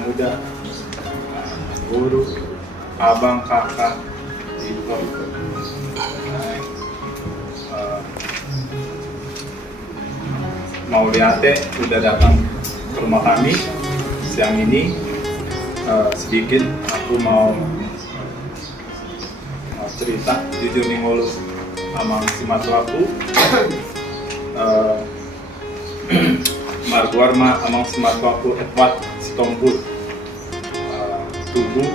Muda, guru, abang, kakak, ibu, mau lihat sudah datang ke rumah kami siang ini. Sedikit aku mau cerita jujur nih ngolu amang si matuaku. Marguarma amang si matuaku etwat si tomput tubuh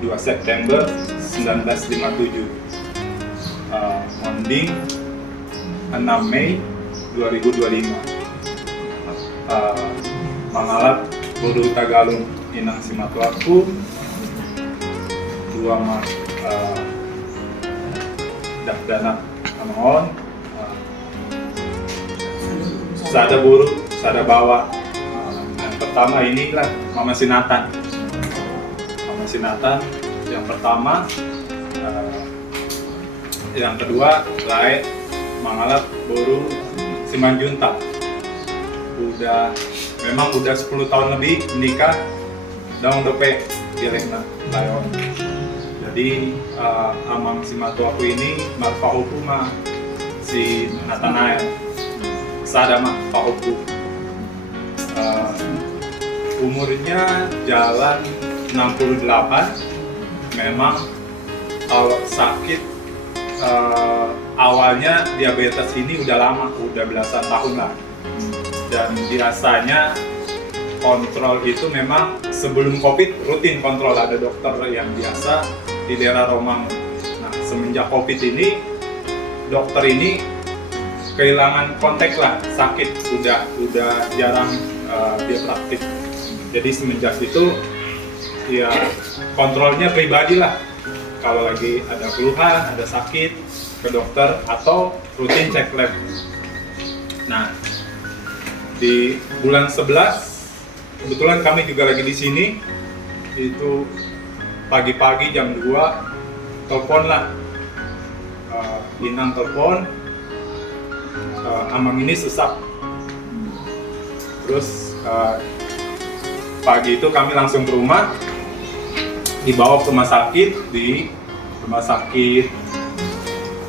2 September 1957, monding 6 Mei 2025, mangalap bodoh Tagalog inang si matuaku 2 Mas dakdanak amon, sada buru sada bawa. Yang pertama inilah Mama Sinatan. Mama Sinatan yang pertama, yang kedua Lae mangalap boru Simanjunta. Memang udah 10 tahun lebih menikah daun depe dilehna layon. Jadi amang si matuaku ini marpahuku mah si Natanael sada mah pahuku. Umurnya jalan 68. Memang kalau sakit awalnya diabetes ini udah lama, udah belasan tahun lah. Dan biasanya kontrol itu memang sebelum COVID rutin kontrol, ada dokter yang biasa di daerah Romang. Nah, semenjak COVID ini dokter ini kehilangan kontak lah, sakit udah jarang dia praktik. Jadi semenjak itu ya kontrolnya pribadi lah. Kalau lagi ada keluhan, ada sakit ke dokter atau rutin cek lab. Nah, di bulan 11 kebetulan kami juga lagi di sini, itu pagi-pagi jam 2 telepon lah, Inang telepon, amang ini sesak. Terus pagi itu kami langsung ke rumah, dibawa ke rumah sakit, di rumah sakit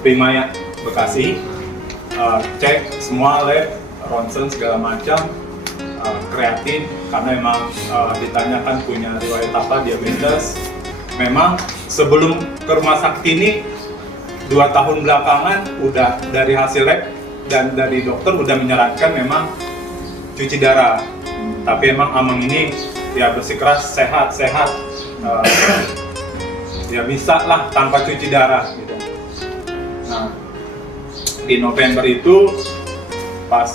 Primaya Bekasi, cek semua lab, ronsen segala macam, kreatin karena memang ditanyakan punya riwayat apa, diabetes. Memang sebelum ke rumah sakit ini 2 tahun belakangan udah dari hasil lab dan dari dokter udah menyarankan memang cuci darah. Tapi emang amang ini ya bersikeras sehat, ya bisa lah tanpa cuci darah gitu. Nah, di November itu pas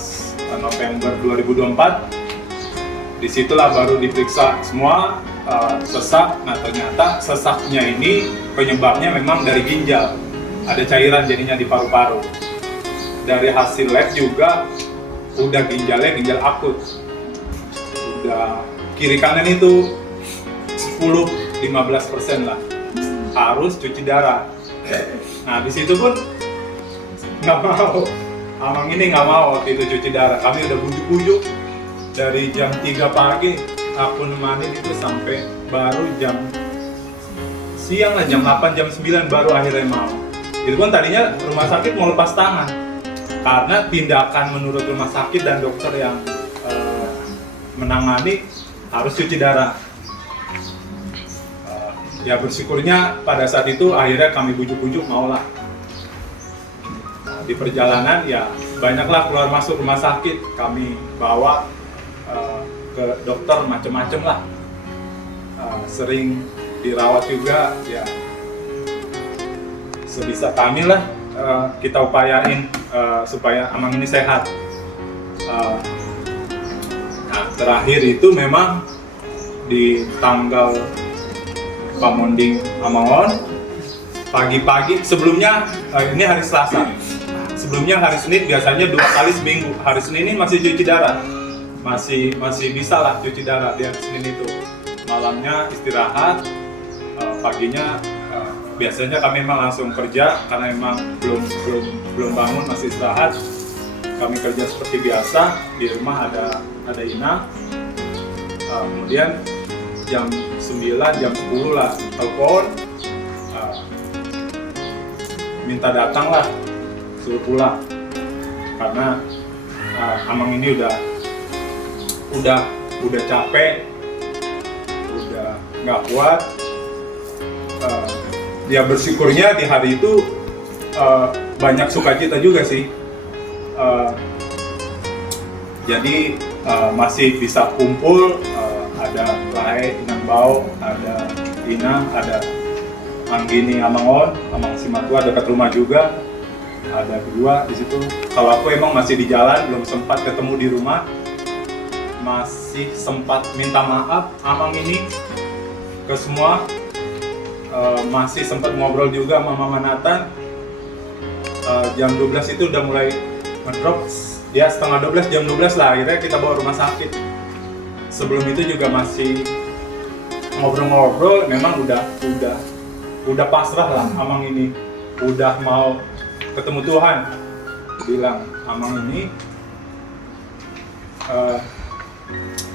November 2024 disitulah baru diperiksa semua sesak. Nah, ternyata sesaknya ini penyebabnya memang dari ginjal, ada cairan jadinya di paru-paru. Dari hasil lab juga udah ginjalnya ginjal akut, udah kiri kanan itu 10-15% lah. harus cuci darah. Nah di situ pun nggak mau, Amang ini nggak mau waktu itu cuci darah. Kami udah bujuk-bujuk dari jam 3 pagi aku nemanin itu sampai baru jam siang lah, jam 8, jam 9 baru akhirnya mau. Itu pun tadinya rumah sakit mau lepas tangan karena tindakan menurut rumah sakit dan dokter yang menangani harus cuci darah. Ya bersyukurnya pada saat itu akhirnya kami bujuk-bujuk maulah. Di perjalanan ya banyaklah keluar masuk rumah sakit, kami bawa ke dokter macem-macem lah. Sering dirawat juga ya, sebisa kami lah kita upayain supaya Amang ini sehat. Nah terakhir itu memang di tanggal Pamonding Amangon pagi-pagi, sebelumnya ini hari Selasa, sebelumnya hari Senin biasanya 2 kali seminggu. Hari Senin ini masih cuci darah, masih bisa lah cuci darah di hari Senin itu. Malamnya istirahat, paginya biasanya kami memang langsung kerja karena memang belum bangun, masih istirahat. Kami kerja seperti biasa, di rumah ada Ina. Kemudian jam 9, jam 10 lah telepon, minta datang lah, suruh pulang karena Amang ini udah capek, udah nggak kuat. Ya bersyukurnya di hari itu banyak sukacita juga sih. Jadi masih bisa kumpul, ada Lae, Inang Bau, ada Ina, ada Anggini Amangon, Amang Simatua dekat rumah juga, ada berdua di situ. Kalau aku emang masih di jalan, belum sempat ketemu di rumah, masih sempat minta maaf Amang ini ke semua, masih sempat ngobrol juga sama Mama Nathan. Jam 12 itu udah mulai ngedrop, dia setengah 12, jam 12 lah akhirnya kita bawa rumah sakit. Sebelum itu juga masih ngobrol-ngobrol, memang udah pasrah lah Amang ini, udah mau ketemu Tuhan. Bilang Amang ini,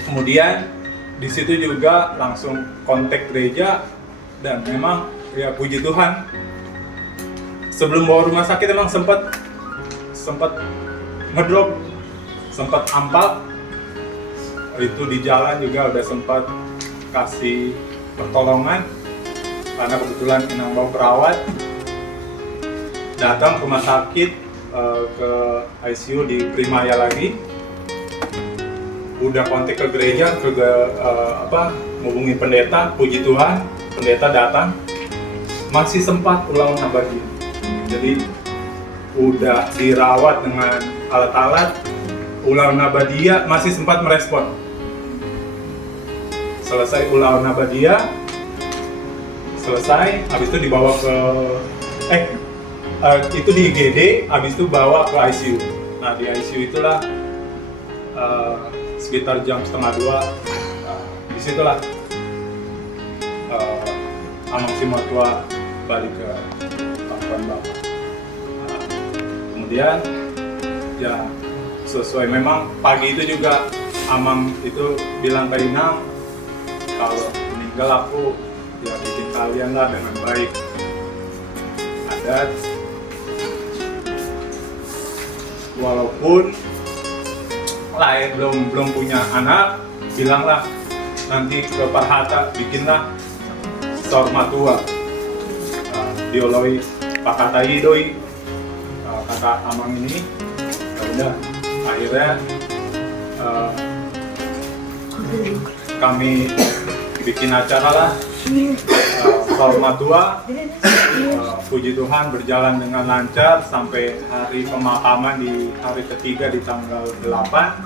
kemudian di situ juga langsung kontak gereja dan memang ya puji Tuhan. Sebelum bawa rumah sakit emang sempat ngedrop, sempat ampak. Itu di jalan juga udah sempat kasih pertolongan karena kebetulan Inang Bau perawat, datang ke rumah sakit, ke ICU di Primaya lagi, udah kontak ke gereja, ngubungi pendeta. Puji Tuhan pendeta datang, masih sempat ulang abadi. Jadi udah dirawat dengan alat-alat, ulang nabadia masih sempat merespon. Selesai ulang nabadia, selesai, habis itu dibawa ke itu di IGD, habis itu bawa ke ICU. Nah di ICU itulah sekitar jam 1:30, disitulah Amang Simatua balik ke pangkuan Bapak. Kemudian ya sesuai, memang pagi itu juga Amang itu bilang ke Inang, kalau meninggal aku ya bikin kalian lah dengan baik. Adat walaupun Lae belum punya anak, bilanglah nanti ke Parhata bikinlah Sor Matua, dioloi pakatai doi, kata Amang ini. Udah akhirnya kami bikin acara lah, Sor Matua. Puji Tuhan berjalan dengan lancar sampai hari pemakaman di hari ketiga di tanggal 8,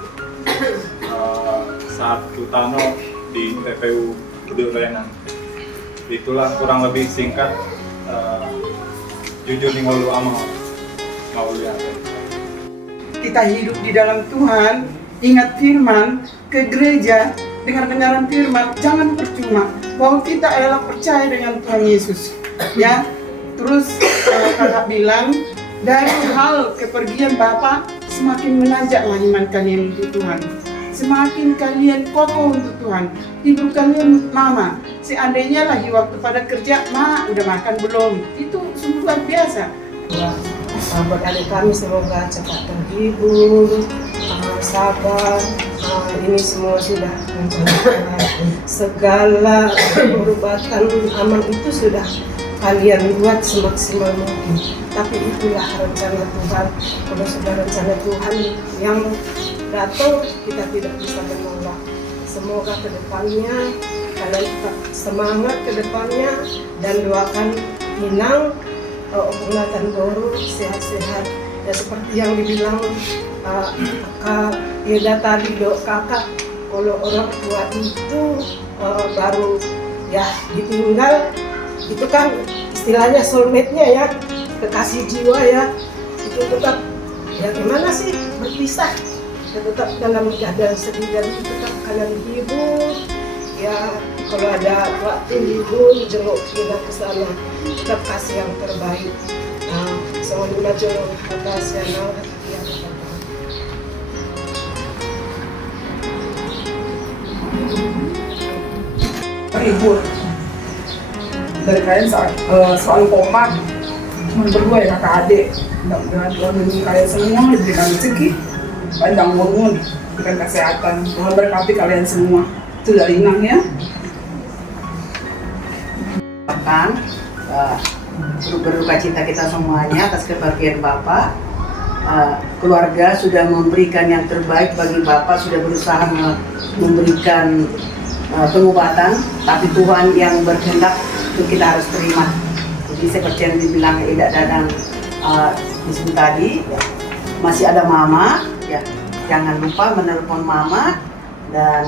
saat Tutano di TPU Udurenan. Itulah kurang lebih singkat jujur nih ngolu Amang mau lihat. Kita hidup di dalam Tuhan, ingat firman, ke gereja, dengar-dengaran firman, jangan percuma. bahwa kita adalah percaya dengan Tuhan Yesus. Ya, terus kakak bilang dari hal kepergian Bapak semakin menajaklah iman kalian untuk Tuhan. Semakin kalian kokoh untuk Tuhan. Hidup kalian Mama, seandainya lagi waktu pada kerja, Ma udah makan belum? Itu sungguh luar biasa. Buat adik kami semoga cepat terhibur, sabar. Ini semua sudah rencanakan. Segala perubatan aman itu sudah kalian buat semaksimal mungkin. Tapi itulah rencana Tuhan. Kalau sudah rencana Tuhan yang datang, kita tidak bisa menolak. Semoga ke depannya kalian tetap semangat ke depannya dan doakan Minang, Nathan Doro sehat-sehat. Ya seperti yang dibilang Kak Eda tadi, kakak, kalau orang tua itu baru ya ditinggal, itu kan istilahnya soulmate-nya ya, kekasih jiwa ya, itu tetap ya gimana sih berpisah, ya, tetap dalam keadaan sedih dan tetap kalian hibur ya, kalau ada waktu hibur jenguk kita ke sana, tetap kasih yang terbaik. Semoga jenguk atas yang ya. Terhibur dari kalian selalu kompak, cuma berdua ya kakak adik. Mudah-mudahan Tuhan melindungi kalian semua, diberikan rezeki, panjang umur, diberikan kesehatan. Tuhan berkati kalian semua. Itu dari Inang ya. Berduka cita kita semuanya atas kepergian Bapak. Keluarga sudah memberikan yang terbaik bagi Bapak, sudah berusaha memberikan pengobatan, tapi Tuhan yang berkehendak itu kita harus terima. Jadi seperti yang dibilang Eda Dadang di sini tadi, ya, masih ada Mama, ya jangan lupa menelpon Mama dan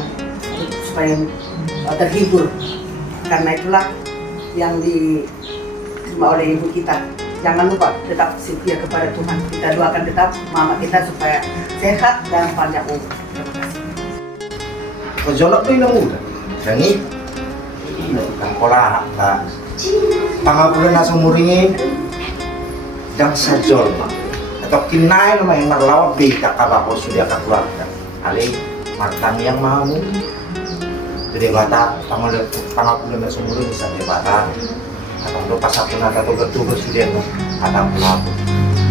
supaya terhibur. Karena itulah yang diterima oleh ibu kita. Jangan lupa tetap setia kepada Tuhan. Kita doakan tetap Mama kita supaya sehat dan panjang umur. Terima kasih. Kejolak tuh ilang udah. Jadi kan pola tak pangapulan na sumuringi dan sajol ma atau kinai nama yang marlawat di kakak sudah keluarga ali martan yang mau jadi bata pangapulan na sumuringi sa jabatan atau do pasapun atau bertugas dia atau pelaku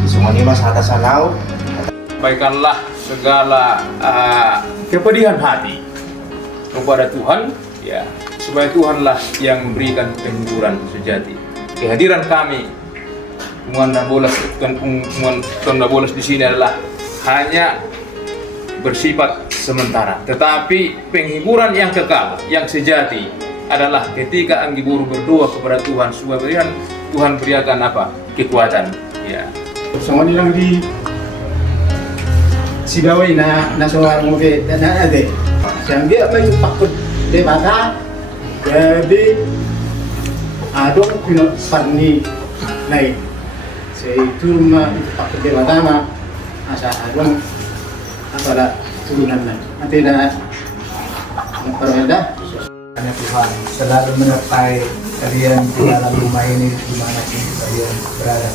semua ini mas atas sanau sampaikanlah segala kepedihan hati kepada Tuhan, ya, supaya Tuhanlah yang memberikan penghiburan sejati. Kehadiran kami, Tuan Nabolas di sini adalah hanya bersifat sementara, tetapi penghiburan yang kekal, yang sejati adalah ketika Anggi Buru berdoa kepada Tuhan supaya Tuhan berikan apa? Kekuatan. Ya. Semua nilang di sigaway na seorang movie dan ada. Yang dia may takot di bata, jadi adong pinagpan ni Nay. Sa itu takot di bata na asa adong apala turunan na. Nanti na magparoda. Hanya Tuhan selalu menyertai kalian di dalam rumah ini dimanapun kalian berada.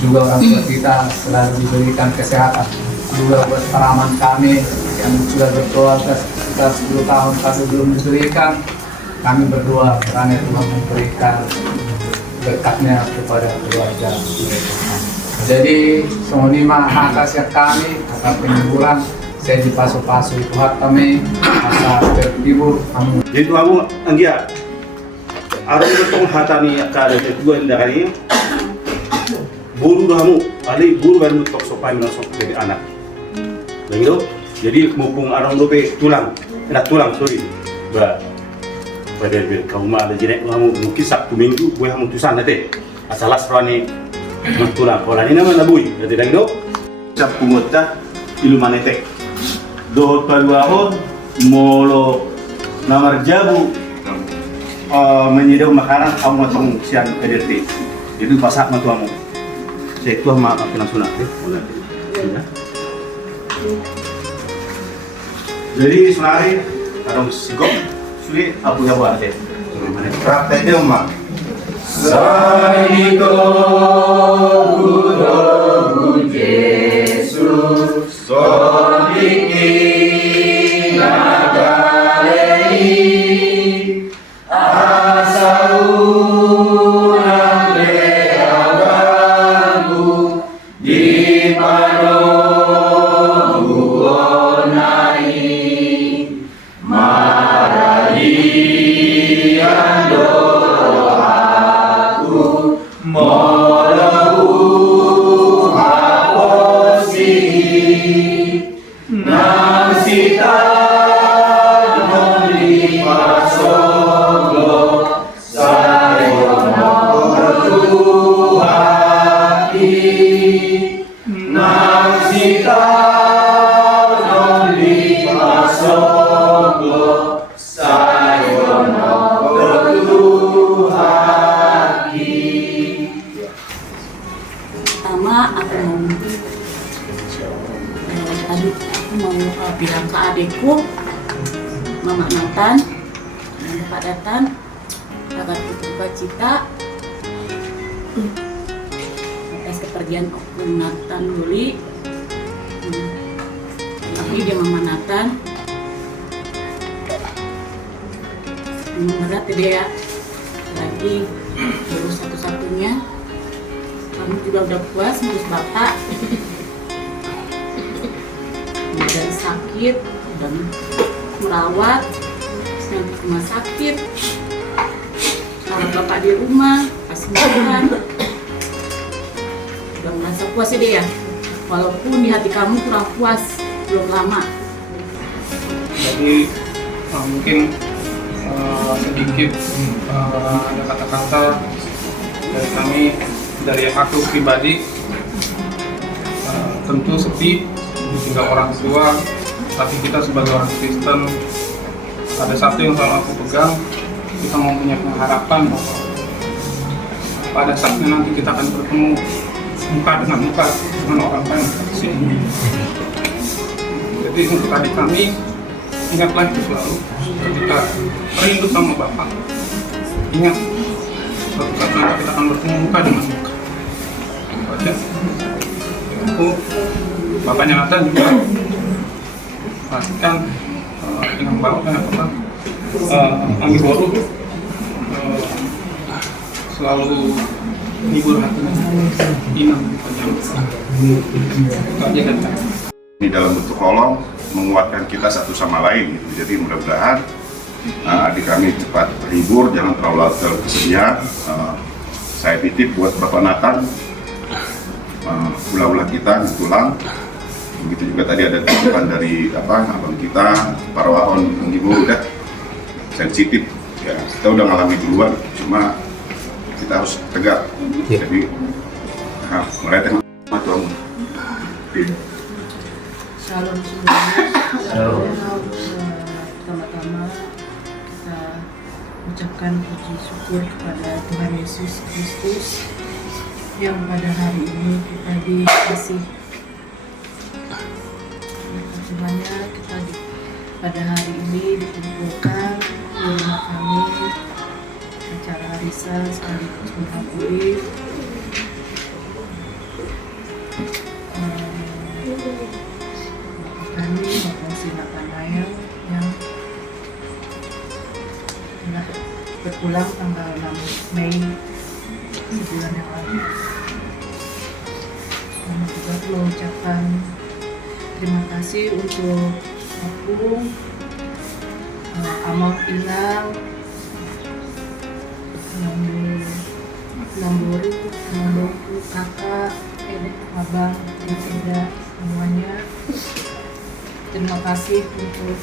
Juga orang tua kita selalu diberikan kesehatan. Juga buat paraman kami yang sudah berkeluarga sekitar 10 tahun tapi belum diberikan, kami berdoa karena Tuhan memberikan berkatnya kepada keluarga mereka. Jadi semua lima atas yang kami atas penghiburan saya dipasu-pasu itu hak kami atas terhibur kamu. jadi kamu anggia ada betul hatani kada kedua yang dari buru kamu ali buru baru untuk supaya masuk jadi anak begitu. Jadi mumpung orang dope tulang sorry pada kamu ada jenek kamu mungkin Sabtu Minggu gue kamu tusan nanti asalas rani tulang kalau ini nama nabui jadi dah itu Sabtu Mota ilu manetek dohot paluahon molo namar jabu menyedau makanan kamu matang siang EDT itu pasak matuamu saya tuah maaf langsung nanti jadi sunari kadang sigok sulit abu ya buat Prakteknya Mak. Saiko Guru Yesus Soliki Nagalei Asauna Leawagu Di Panoguonai Marai Andoro aku Morohu Aposi Nasita Noli Pasoglo Sayono Bertuhati Nasita Noli Pasoglo Sayono Bertuhati. Pertama aku mau bilang ke adikku, Mama Nathan, Pak Datan, agar berduka cita atas kepergian Om Nathan Luli. Tapi dia Mama Nathan memang berat ya dia, lagi baru satu-satunya. Kamu juga udah puas ngurus bapak. Dari sakit, udah merawat, nanti ke rumah sakit. Kalau bapak di rumah, kasih makan. Udah merasa puas ya dia, walaupun di hati kamu kurang puas, belum lama. Jadi mungkin sedikit ada kata-kata dari kami, dari aku pribadi. Tentu sedih ditinggal orang tua, tapi kita sebagai orang Kristen ada satu yang selalu aku pegang, kita mempunyai harapan bahwa pada saatnya nanti kita akan bertemu muka dengan muka dengan orang lain di sini. Jadi untuk adik kami, ingatlah itu selalu ketika rindu sama Bapak, ingat suatu saat nanti kita akan bertemu muka dengan muka. Itu aja. Aku Bapaknya Nathan juga pastikan dengan bapaknya Anggi Boru selalu hibur hatinya, inam itu aja kan. Ini dalam bentuk kolom menguatkan kita satu sama lain gitu. Jadi mudah-mudahan adik kami cepat terhibur, jangan terlalu kesedihan. Saya titip buat Bapak Nathan, ulah-ulah kita tulang. Begitu juga tadi ada titipan dari abang kita, para wahon ibu udah sensitif ya, kita udah ngalami duluan, cuma kita harus tegak. Jadi mereka Tuhan. Shalom semuanya. Pertama-tama kita ucapkan puji syukur kepada Tuhan Yesus Kristus yang pada hari ini kita dikasih. Semuanya kita pada hari ini dikumpulkan di rumah kami, acara arisan sekaligus menghadiri kami maupun si Nathanael yang telah berpulang tanggal 6 Mei sebulan yang lalu. Kami juga mengucapkan terima kasih untuk aku, Amal Ilang, Namboru, kakak, abang, dan semuanya. Terima kasih untuk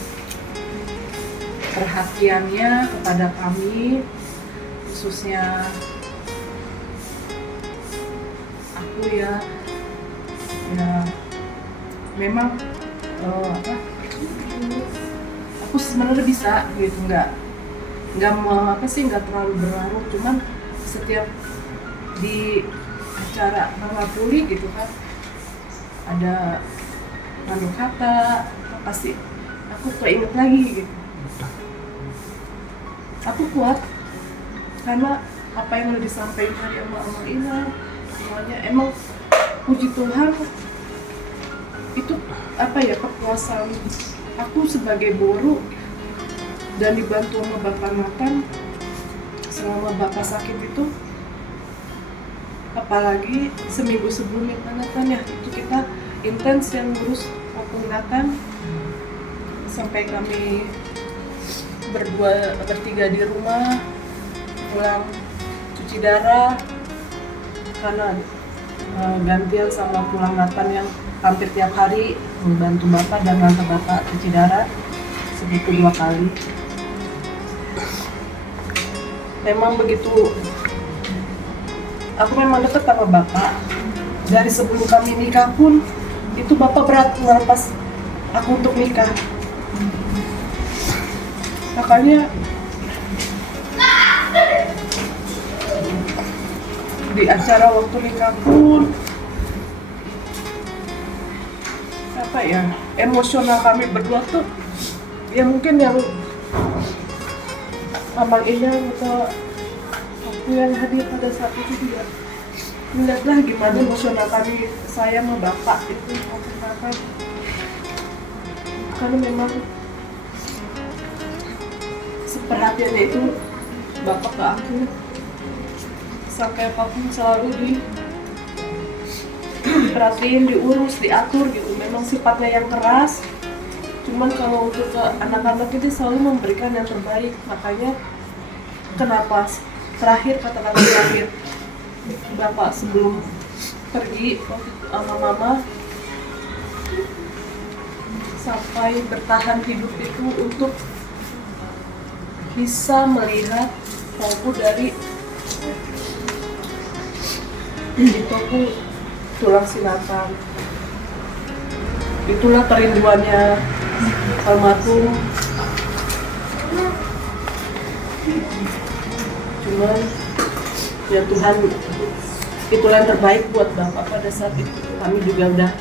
perhatiannya kepada kami, khususnya aku ya memang aku sebenarnya bisa gitu, nggak terlalu berlarut, cuman setiap di acara Mama Puli gitu kan ada mandu kata, pasti aku keinget lagi gitu. Aku kuat karena apa yang udah disampaikan dari emak-emak ini semuanya emang puji Tuhan itu apa ya, kepuasan aku sebagai guru dan dibantu sama Bapak Nathan selama Bapak sakit itu, apalagi seminggu sebelumnya Nathan ya, itu kita intens yang ngurus Opung Nathan sampai kami bertiga di rumah, pulang cuci darah karena gantian sama pulang Nathan yang hampir tiap hari membantu Bapak dan ngantar Bapak cuci darah segitu 2 kali. Memang begitu, aku memang dekat sama Bapak. Dari sebelum kami nikah pun, itu Bapak berat ngelepas aku untuk nikah. Makanya di acara waktu nikah pun, apa ya, emosional kami berdua tuh, ya mungkin yang Amang Iyang atau aku yang hadir pada saat itu juga melihatlah gimana emosional kami, saya sama Bapak itu apa, karena memang seperhatiannya itu Bapak ke aku, sampai apapun selalu diperhatiin, diurus, diatur gitu. Memang sifatnya yang keras, cuman kalau untuk ke anak-anak itu selalu memberikan yang terbaik. Makanya kenapa kata-kata terakhir Bapak sebelum pergi sama Mama sampai bertahan hidup itu untuk bisa melihat aku dari itu aku tulang silatan. Itulah kerinduannya almarhum. Cuman ya Tuhan, itulah yang terbaik buat Bapak pada saat itu. Kami juga udah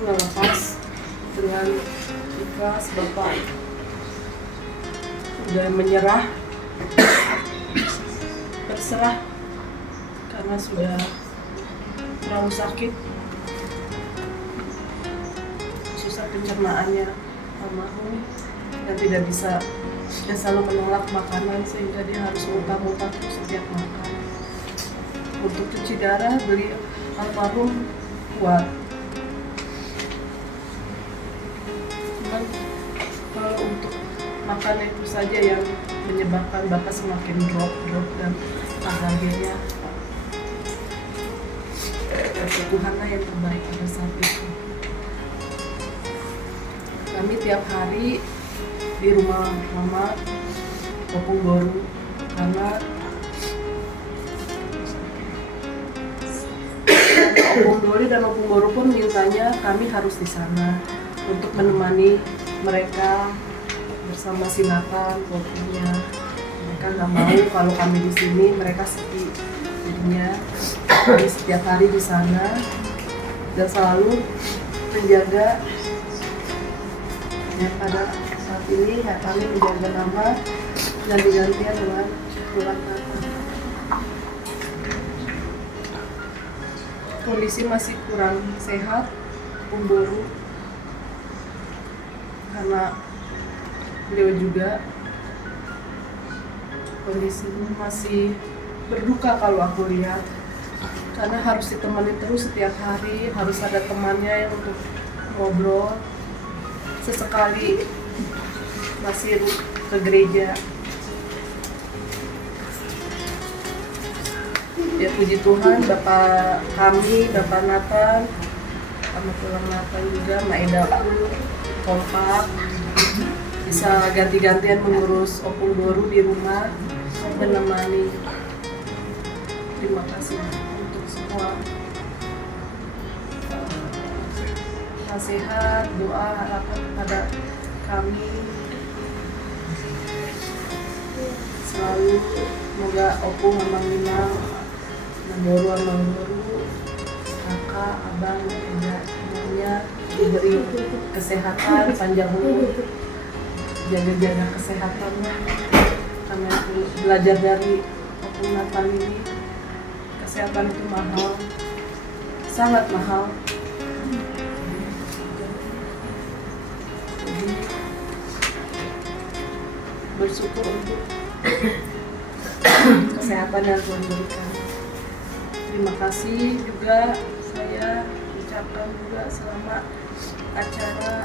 ngelepas dengan ikhlas. Bapak udah menyerah, berserah karena sudah terlalu sakit, susah pencernaannya almarhum, dan tidak bisa, dia selalu menolak makanan sehingga dia harus muntah-muntah setiap makan. Untuk cuci darah beli almarhum kuat. Cuman kalau untuk makan itu saja yang menyebabkan Bapak semakin drop dan akhirnya Tuhanlah yang terbaik pada saat itu. Kami tiap hari di rumah Mama Opung Boru karena Opung Doli dan Opung Boru pun mintanya kami harus di sana untuk menemani mereka bersama Sinatan, Opungnya. Mereka nggak mau kalau kami di sini, mereka sepi. Jadinya kami setiap hari di sana dan selalu menjaga. Ya, pada saat ini ya, kami menjaga nama dan digantian dengan pulang Natal. Kondisi masih kurang sehat, Opung Boru, karena beliau juga kondisinya masih berduka kalau aku lihat, karena harus ditemani terus setiap hari, harus ada temannya yang untuk ngobrol. Sesekali masih ke gereja. Ya puji Tuhan, Bapak kami, Bapak Nathan, sama pulang Nathan juga, Mak Eda pun kompak, bisa ganti-gantian mengurus Opung Boru di rumah, menemani. Terima kasih untuk semua nasihat, doa, harapan kepada kami. Selalu semoga Opung Amang Minang, Boru Amang Boru, kakak, abang, Eda, semuanya diberi kesehatan, panjang umur, jaga-jaga kesehatannya. Kami belajar dari kampung Natal ini kesehatan itu mahal, sangat mahal. Jadi bersyukur untuk kesehatan yang Tuhan berikan. Terima kasih juga saya ucapkan juga selama acara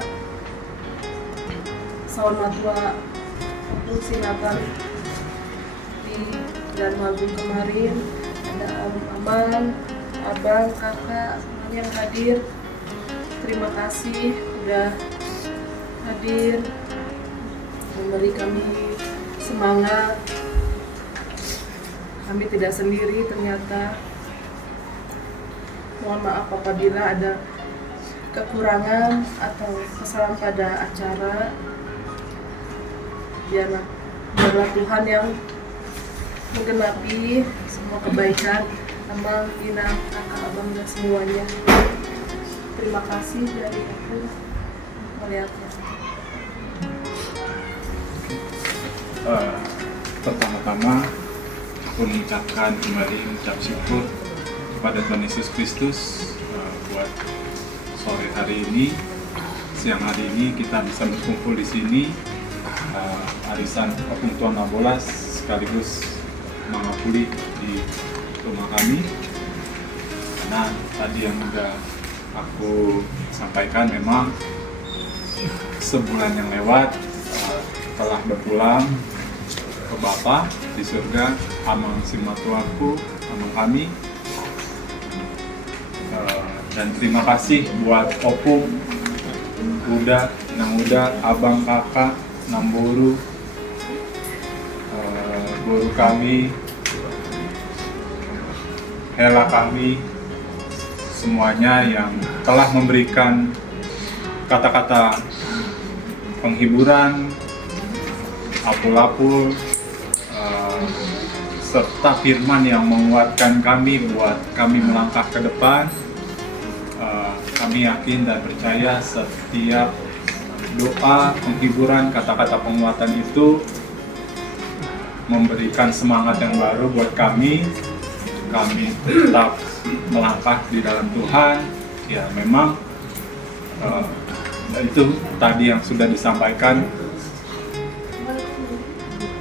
Sauna Tua Fungsi Natal di Dharma Agung kemarin, ada Aman, Abang, Kakak, semuanya yang hadir. Terima kasih sudah hadir, memberi kami semangat. Kami tidak sendiri ternyata. Mohon maaf apabila ada kekurangan atau kesalahan pada acara. Biarlah Tuhan yang menggenapi semua kebaikan sama Ina, kakak, abang dan semuanya. Terima kasih dari aku melihatnya. Pertama-tama aku mengucapkan kembali ucap syukur kepada Tuhan Yesus Kristus buat sore hari ini, siang hari ini kita bisa berkumpul di sini, arisan Opung Tuan Nabolas sekaligus mengakuli di rumah kami. Karena tadi yang udah aku sampaikan, memang sebulan yang lewat telah berpulang ke Bapa di surga, amang simatuaku, amang kami. Dan terima kasih buat Opung, Uda, Nang Uda, Abang, Kakak, Namboru, guru kami, Hela kami, semuanya yang telah memberikan kata-kata penghiburan, apul-apul, serta firman yang menguatkan kami buat kami melangkah ke depan. Kami yakin dan percaya setiap doa, penghiburan, kata-kata penguatan itu memberikan semangat yang baru buat kami. Kami tetap melangkah di dalam Tuhan. Ya memang itu tadi yang sudah disampaikan,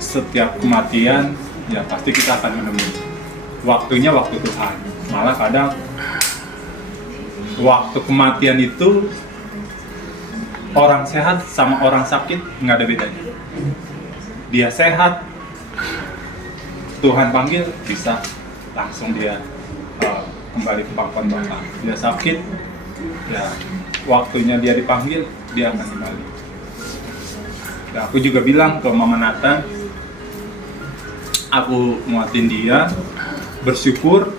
setiap kematian ya pasti kita akan menemui. Waktunya waktu Tuhan. Malah kadang waktu kematian itu orang sehat sama orang sakit nggak ada bedanya. Dia sehat, Tuhan panggil bisa langsung dia kembali ke pangkuan Bapa. Dia sakit, ya waktunya dia dipanggil, dia akan kembali. Dan aku juga bilang ke Mama Nathan, aku nguatin dia, bersyukur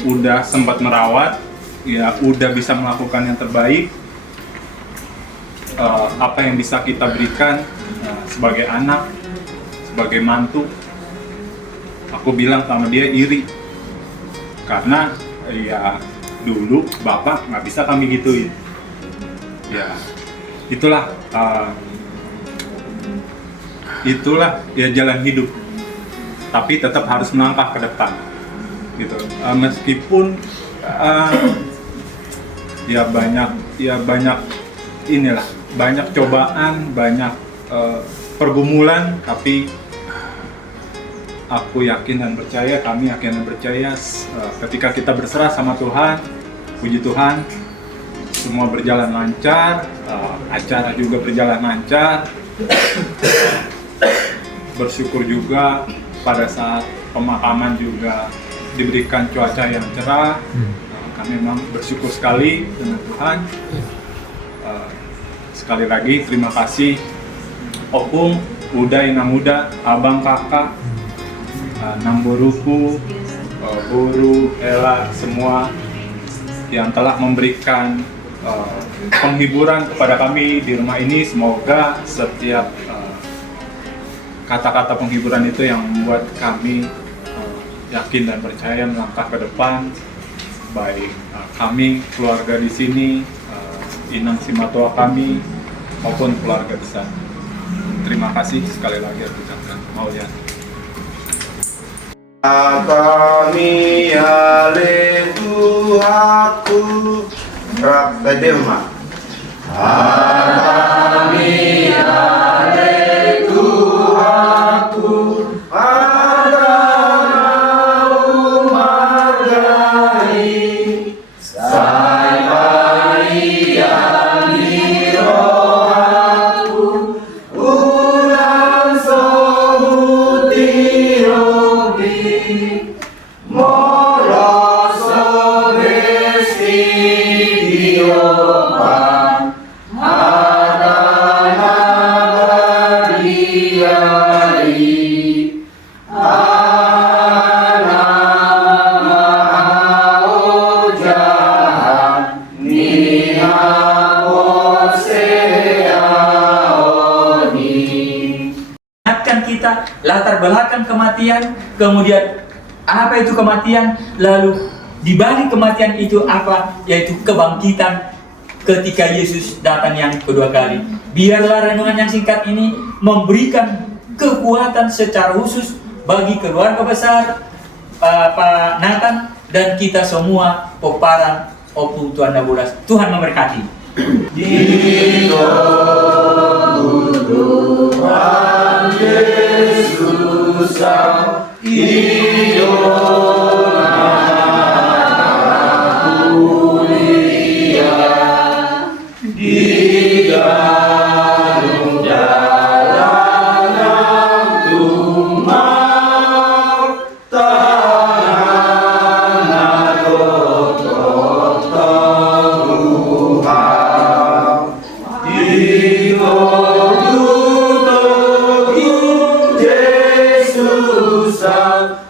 udah sempat merawat, ya udah bisa melakukan yang terbaik. Apa yang bisa kita berikan sebagai anak, sebagai mantu, aku bilang sama dia iri, karena ya dulu bapak nggak bisa kami gituin. Ya itulah ya jalan hidup, tapi tetap harus melangkah ke depan gitu. Meskipun ya banyak inilah, banyak cobaan, banyak pergumulan, tapi aku yakin dan percaya, kami yakin dan percaya, ketika kita berserah sama Tuhan, puji Tuhan, semua berjalan lancar, acara juga berjalan lancar. Bersyukur juga pada saat pemakaman juga diberikan cuaca yang cerah. Kami memang bersyukur sekali dengan Tuhan. Sekali lagi terima kasih Opung, Uda, Inang Uda, Abang, Kakak, Namboruku, Guru, Ella, semua yang telah memberikan penghiburan kepada kami di rumah ini. Semoga setiap kata-kata penghiburan itu yang membuat kami yakin dan percaya melangkah ke depan, baik kami keluarga di sini, inang simatua kami maupun keluarga besar. Terima kasih sekali lagi aku ucapkan. Mau ya. Kami ale Tuhanku Rabedema. Kami ale Tuhanku ada margai sai yang dirohaku ulang sohuti robi moroso besti diopan ada nabadiari ingatkan kita latar belakang kematian, kemudian apa itu kematian, lalu di balik kematian itu apa, yaitu kebangkitan ketika Yesus datang yang kedua kali. Biarlah renungan yang singkat ini memberikan kekuatan secara khusus bagi keluarga besar Pak Nathan dan kita semua peparang Opung Tuan Nabulas. Tuhan memberkati. Tuhan Yesus sang idola mulia di dalam jalanan tumau tanah kotor Tuhan di Yesus sang